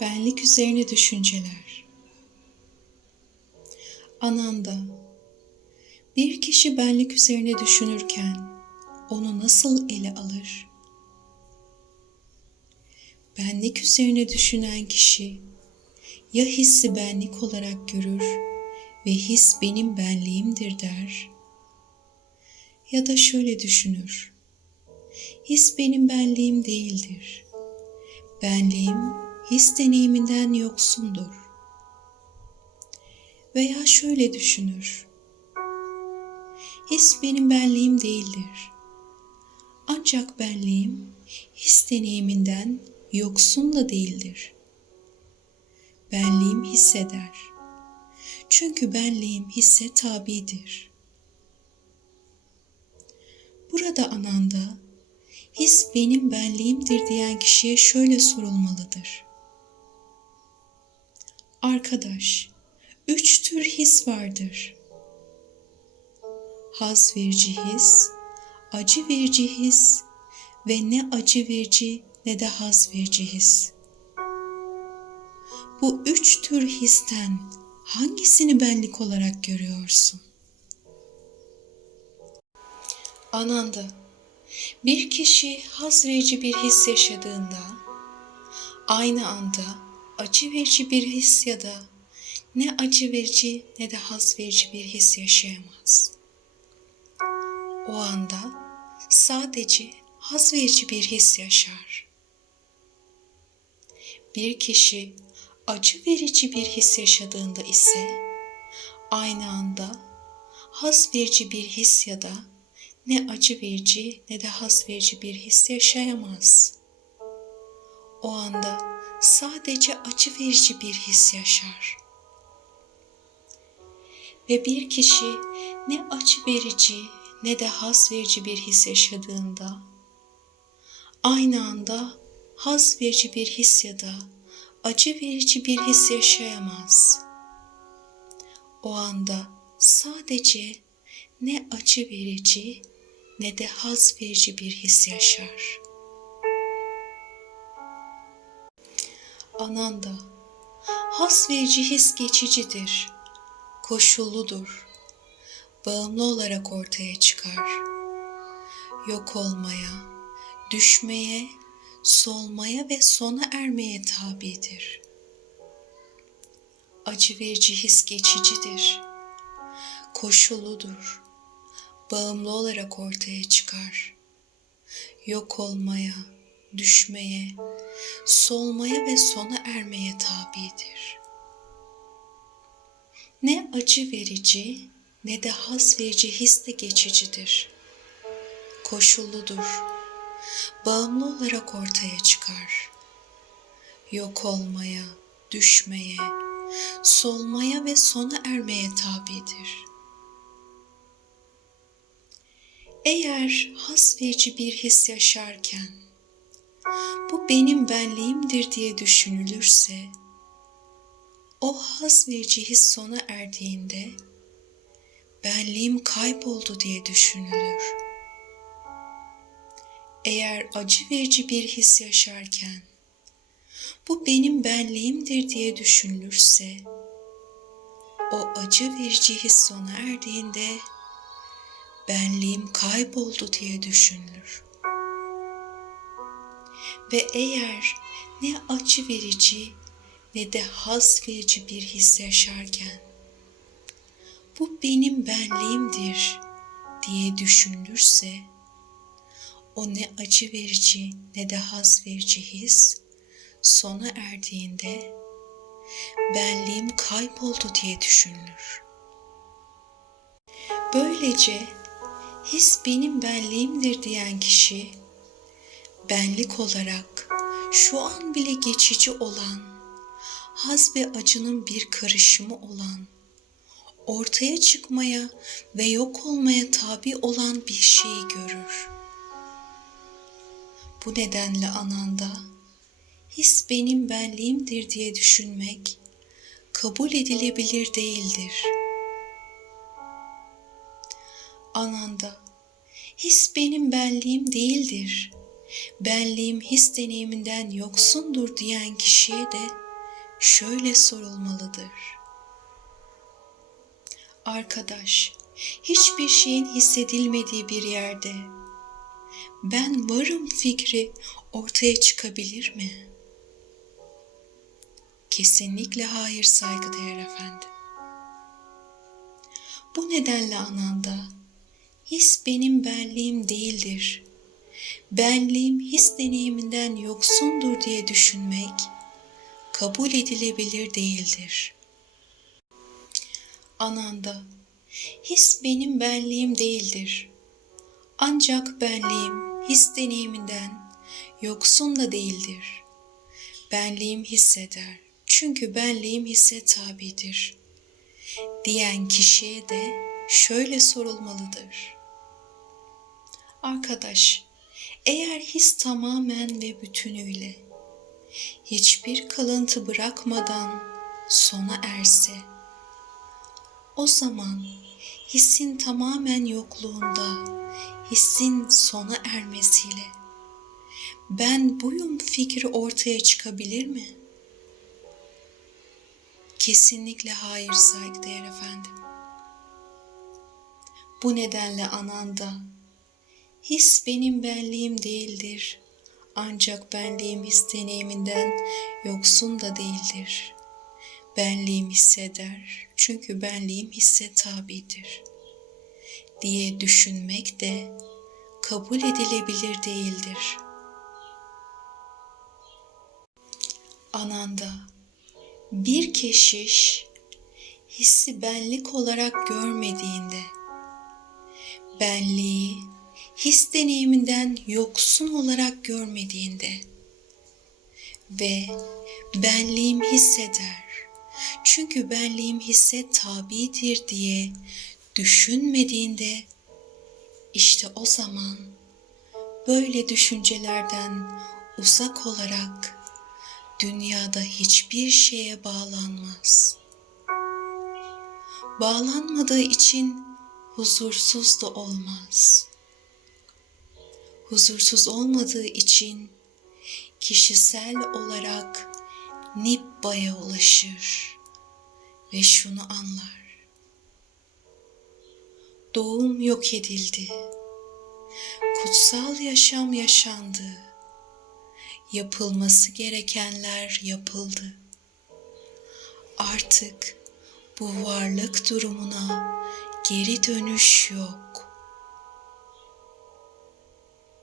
Benlik üzerine düşünceler. Ananda, bir kişi benlik üzerine düşünürken onu nasıl ele alır? Benlik üzerine düşünen kişi ya hissi benlik olarak görür ve his benim benliğimdir der ya da şöyle düşünür. His benim benliğim değildir. Benliğim his deneyiminden yoksundur. Veya şöyle düşünür. His benim benliğim değildir. Ancak benliğim his deneyiminden yoksun da değildir. Benliğim hisseder. Çünkü benliğim hisse tabidir. Burada ananda his benim benliğimdir diyen kişiye şöyle sorulmalıdır. Arkadaş, üç tür his vardır. Haz verici his, acı verici his ve ne acı verici ne de haz verici his. Bu üç tür histen hangisini benlik olarak görüyorsun? Ananda, bir kişi haz verici bir his yaşadığında aynı anda acı verici bir his ya da ne acı verici ne de haz verici bir his yaşayamaz. O anda sadece haz verici bir his yaşar. Bir kişi acı verici bir his yaşadığında ise aynı anda haz verici bir his ya da ne acı verici ne de haz verici bir his yaşayamaz. O anda sadece acı verici bir his yaşar. Ve bir kişi ne acı verici ne de haz verici bir his yaşadığında aynı anda haz verici bir his ya da acı verici bir his yaşayamaz. O anda sadece ne acı verici ne de haz verici bir his yaşar.'' Ananda, has verici his geçicidir, koşulludur, bağımlı olarak ortaya çıkar. Yok olmaya, düşmeye, solmaya ve sona ermeye tabidir. Acı verici his geçicidir, koşulludur, bağımlı olarak ortaya çıkar. Yok olmaya, düşmeye, solmaya ve sona ermeye tabidir. Ne acı verici ne de haz verici his de geçicidir. Koşulludur. Bağımlı olarak ortaya çıkar. Yok olmaya, düşmeye, solmaya ve sona ermeye tabidir. Eğer haz verici bir his yaşarken bu benim benliğimdir diye düşünülürse, o haz verici his sona erdiğinde benliğim kayboldu diye düşünülür. Eğer acı verici bir his yaşarken bu benim benliğimdir diye düşünülürse o acı verici his sona erdiğinde benliğim kayboldu diye düşünülür. Ve eğer ne acı verici ne de haz verici bir his yaşarken bu benim benliğimdir diye düşünülürse o ne acı verici ne de haz verici his sona erdiğinde benliğim kayboldu diye düşünülür. Böylece his benim benliğimdir diyen kişi benlik olarak şu an bile geçici olan, haz ve acının bir karışımı olan, ortaya çıkmaya ve yok olmaya tabi olan bir şeyi görür. Bu nedenle ananda his benim benliğimdir diye düşünmek kabul edilebilir değildir. Ananda his benim benliğim değildir benliğim his deneyiminden yoksundur diyen kişiye de şöyle sorulmalıdır. Arkadaş, hiçbir şeyin hissedilmediği bir yerde ben varım fikri ortaya çıkabilir mi? Kesinlikle hayır saygıdeğer efendim. Bu nedenle ananda his benim benliğim değildir. Benliğim his deneyiminden yoksundur diye düşünmek kabul edilebilir değildir. Ananda his benim benliğim değildir. Ancak benliğim his deneyiminden yoksun da değildir. Benliğim hisseder. Çünkü benliğim hisse tabidir. Diyen kişiye de şöyle sorulmalıdır. Arkadaş, eğer his tamamen ve bütünüyle hiçbir kalıntı bırakmadan sona erse, o zaman hissin tamamen yokluğunda, hissin sona ermesiyle ben buyum fikri ortaya çıkabilir mi? Kesinlikle hayır saygıdeğer efendim. Bu nedenle ananda his benim benliğim değildir. Ancak benliğim his deneyiminden yoksun da değildir. Benliğim hisseder çünkü benliğim hisse tabidir diye düşünmek de kabul edilebilir değildir. Ananda bir keşiş hissi benlik olarak görmediğinde benliği his deneyiminden yoksun olarak görmediğinde ve benliğim hisseder. Çünkü benliğim hisse tabidir diye düşünmediğinde işte o zaman böyle düşüncelerden uzak olarak dünyada hiçbir şeye bağlanmaz. Bağlanmadığı için huzursuz da olmaz. Huzursuz olmadığı için kişisel olarak Nibba'ya ulaşır ve şunu anlar. Doğum yok edildi. Kutsal yaşam yaşandı. Yapılması gerekenler yapıldı. Artık bu varlık durumuna geri dönüş yok.